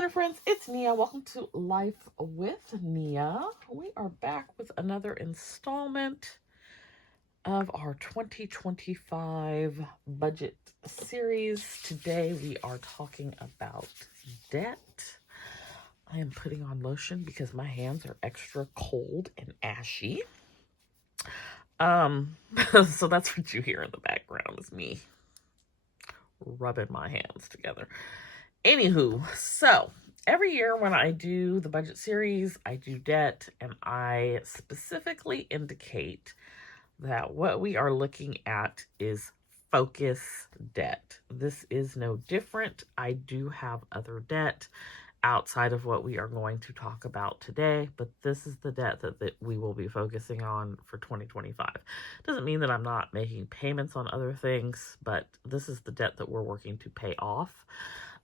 Hello, friends. It's Nia. Welcome to Life with Nia. We are back with another installment of our 2025 budget series. Today, we are talking about debt. I am putting on lotion because my hands are extra cold and ashy. So that's what you hear in the background is me rubbing my hands together. Anywho, so every year when I do the budget series, I do debt, and I specifically indicate that what we are looking at is focus debt. This is no different. I do have other debt outside of what we are going to talk about today, but this is the debt that we will be focusing on for 2025. Doesn't mean that I'm not making payments on other things, but this is the debt that we're working to pay off.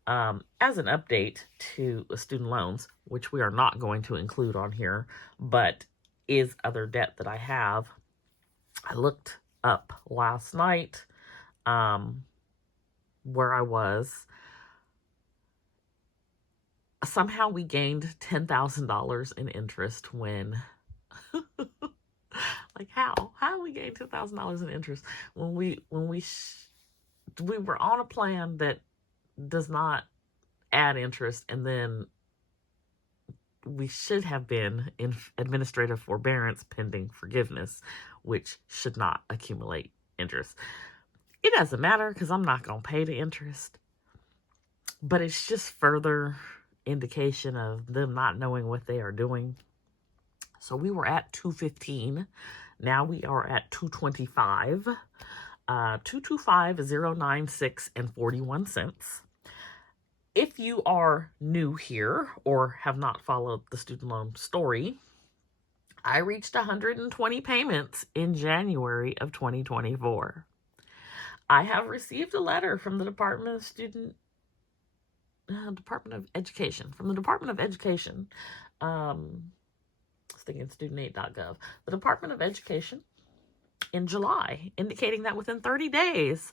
As an update to student loans, which we are not going to include on here, but is other debt that I have. I looked up last night where I was. Somehow we gained $10,000 in interest when, like how we gained $10,000 in interest when we were on a plan that does not add interest, and then we should have been in administrative forbearance pending forgiveness, which should not accumulate interest. It doesn't matter because I'm not going to pay the interest, but it's just further indication of them not knowing what they are doing. So we were at $215. Now we are at $225. $225,096 and 41 cents. If you are new here or have not followed the student loan story, I reached 120 payments in January of 2024. I have received a letter from the Department of Education. From the Department of Education, I was thinking studentaid.gov. The Department of Education in July, indicating that within 30 days,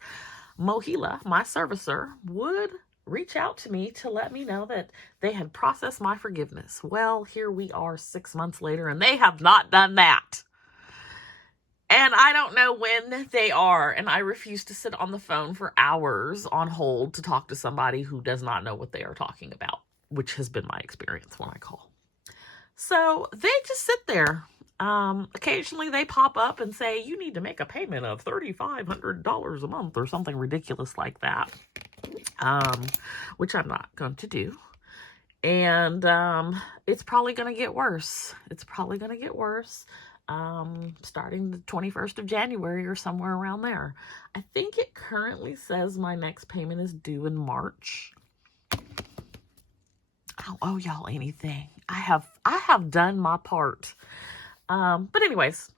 Mohila, my servicer, would reach out to me to let me know that they had processed my forgiveness. Well, here we are 6 months later, and they have not done that. And I don't know when they are, and I refuse to sit on the phone for hours on hold to talk to somebody who does not know what they are talking about, which has been my experience when I call. So they just sit there. Occasionally they pop up and say, you need to make a payment of $3,500 a month or something ridiculous like that, which I'm not going to do. And it's probably going to get worse. Starting the 21st of January or somewhere around there. I think it currently says my next payment is due in March. I don't owe y'all anything. I have done my part. But anyways,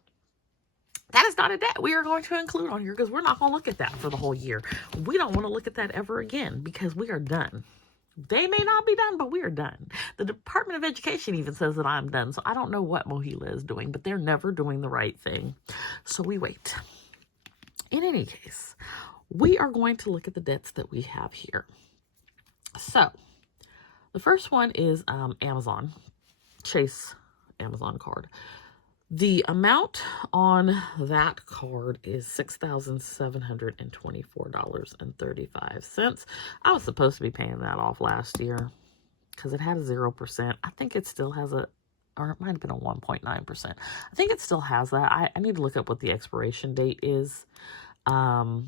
that is not a debt we are going to include on here because we're not going to look at that for the whole year. We don't want to look at that ever again because we are done. They may not be done, but we are done. The Department of Education even says that I'm done, so I don't know what Mohila is doing, but they're never doing the right thing. So we wait. In any case, we are going to look at the debts that we have here. So the first one is Amazon, Chase Amazon card. The amount on that card is $6,724.35. I was supposed to be paying that off last year because it had a 0%. I think it still has or it might have been a 1.9%. I think it still has that. I need to look up what the expiration date is. But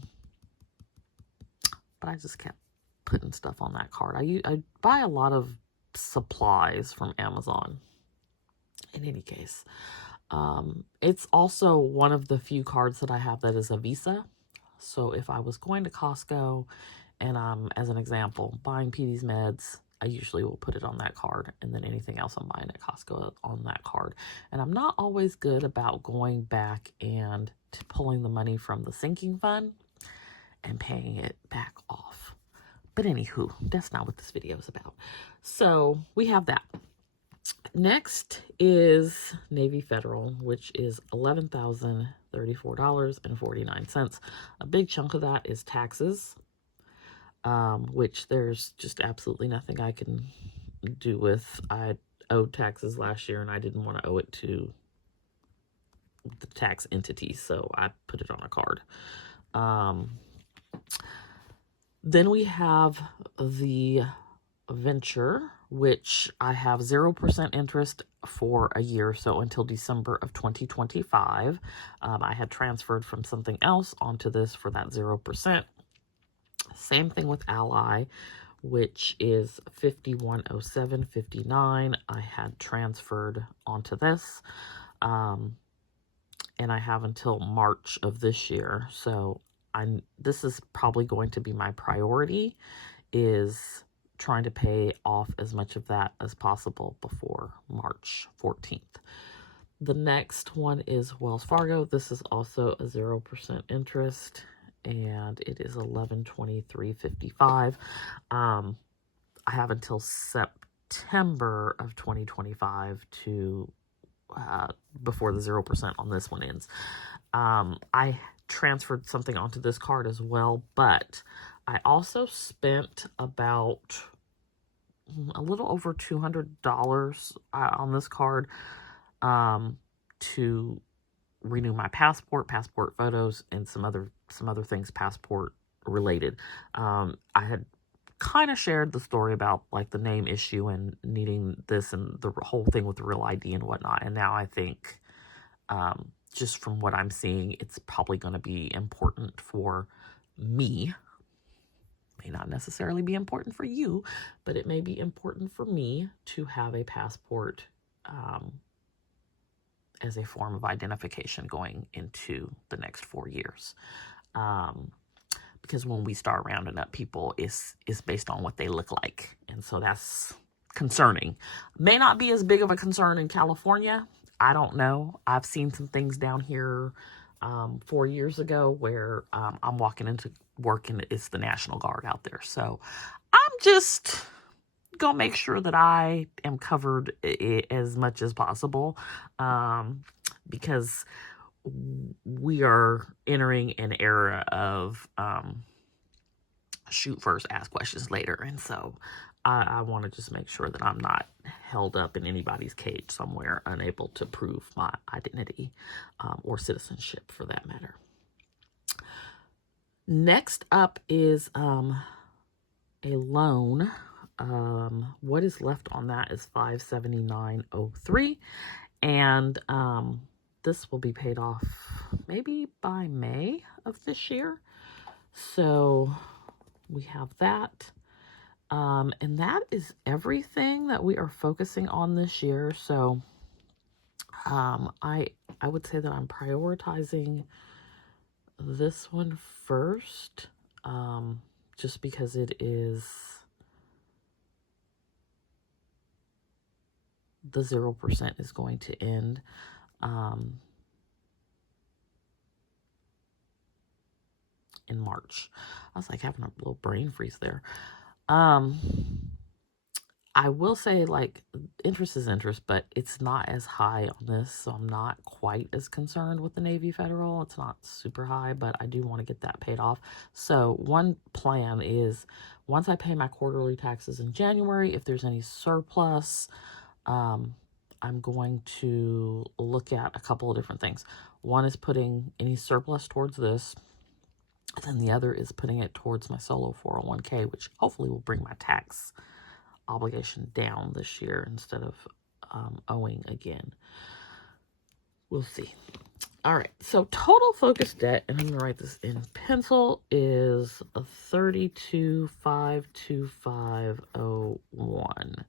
I just kept putting stuff on that card. I buy a lot of supplies from Amazon. In any case, it's also one of the few cards that I have that is a Visa. So if I was going to Costco and as an example, buying PD's meds, I usually will put it on that card, and then anything else I'm buying at Costco on that card. And I'm not always good about going back and pulling the money from the sinking fund and paying it back off. But anywho, that's not what this video is about. So we have that. Next is Navy Federal, which is $11,034.49. A big chunk of that is taxes, which there's just absolutely nothing I can do with I owed taxes last year and I didn't want to owe it to the tax entity, so I put it on a card. Then we have the venture, which I have 0% interest for a year, so until December of 2025. I had transferred from something else onto this for that 0%. Same thing with Ally, which is 5107.59. I had transferred onto this, and I have until March of this year. So this is probably going to be my priority, is trying to pay off as much of that as possible before March 14th. The next one is Wells Fargo. This is also a 0% interest, and it is $1123.55. I have until September of 2025 to before the 0% on this one ends. I transferred something onto this card as well, but I also spent about a little over $200 on this card to renew my passport photos, and some other things passport related. I had kind of shared the story about like the name issue and needing this and the whole thing with the real ID and whatnot. And now I think, just from what I'm seeing, it's probably going to be important for me. May not necessarily be important for you, but it may be important for me to have a passport as a form of identification going into the next 4 years. Because when we start rounding up people, it's based on what they look like. And so that's concerning. May not be as big of a concern in California. I don't know. I've seen some things down here 4 years ago where I'm walking into work and it's the National Guard out there. So I'm just going to make sure that I am covered as much as possible, because we are entering an era of shoot first, ask questions later. And so I want to just make sure that I'm not held up in anybody's cage somewhere, unable to prove my identity or citizenship for that matter. Next up is a loan. What is left on that is $579.03, and this will be paid off maybe by May of this year. So we have that. And that is everything that we are focusing on this year. So I would say that I'm prioritizing this one first, just because it is the 0% is going to end in March. I was like having a little brain freeze there. I will say, like, interest is interest, but it's not as high on this, so I'm not quite as concerned with the Navy Federal. It's not super high, but I do want to get that paid off. So one plan is, once I pay my quarterly taxes in January, if there's any surplus, I'm going to look at a couple of different things. One is putting any surplus towards this, and then the other is putting it towards my solo 401k, which hopefully will bring my tax obligation down this year instead of owing again. We'll see. All right, so total focus debt, and I'm going to write this in pencil, is $32,525.01.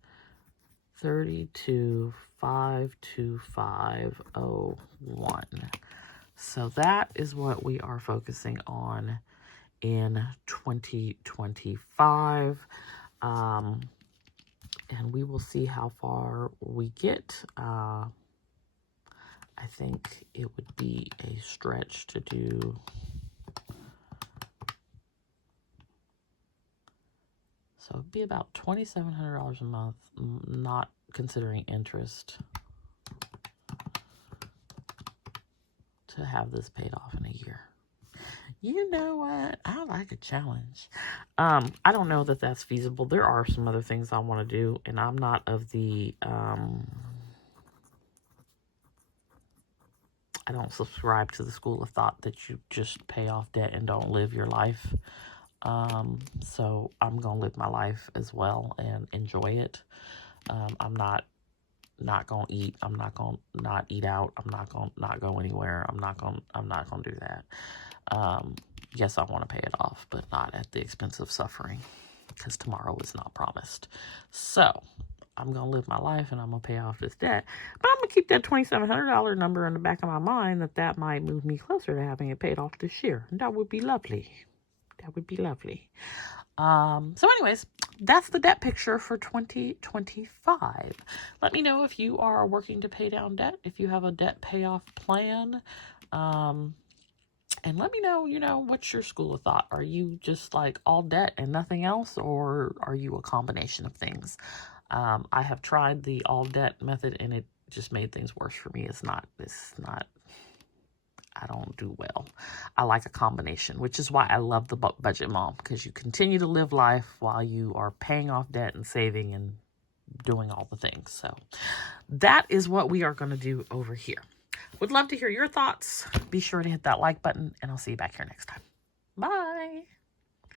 $32,525.01. So that is what we are focusing on in 2025. And we will see how far we get. I think it would be a stretch to do so. It'd be about $2,700 a month, not considering interest, to have this paid off in a year. You know what? I like a challenge. I don't know that that's feasible. There are some other things I want to do, and I'm not of the, I don't subscribe to the school of thought that you just pay off debt and don't live your life. So I'm going to live my life as well and enjoy it. I'm not going to eat. I'm not going to not eat out. I'm not going to not go anywhere. I'm not going to do that. Yes, I want to pay it off, but not at the expense of suffering, because tomorrow is not promised. So I'm going to live my life and I'm going to pay off this debt, but I'm going to keep that $2,700 number in the back of my mind that might move me closer to having it paid off this year. That would be lovely. That would be lovely. So anyways, that's the debt picture for 2025. Let me know if you are working to pay down debt, if you have a debt payoff plan. And let me know, what's your school of thought? Are you just like all debt and nothing else, or are you a combination of things? I have tried the all debt method and it just made things worse for me. It's not, I don't do well. I like a combination, which is why I love the Budget Mom, because you continue to live life while you are paying off debt and saving and doing all the things. So that is what we are going to do over here. Would love to hear your thoughts. Be sure to hit that like button, and I'll see you back here next time. Bye.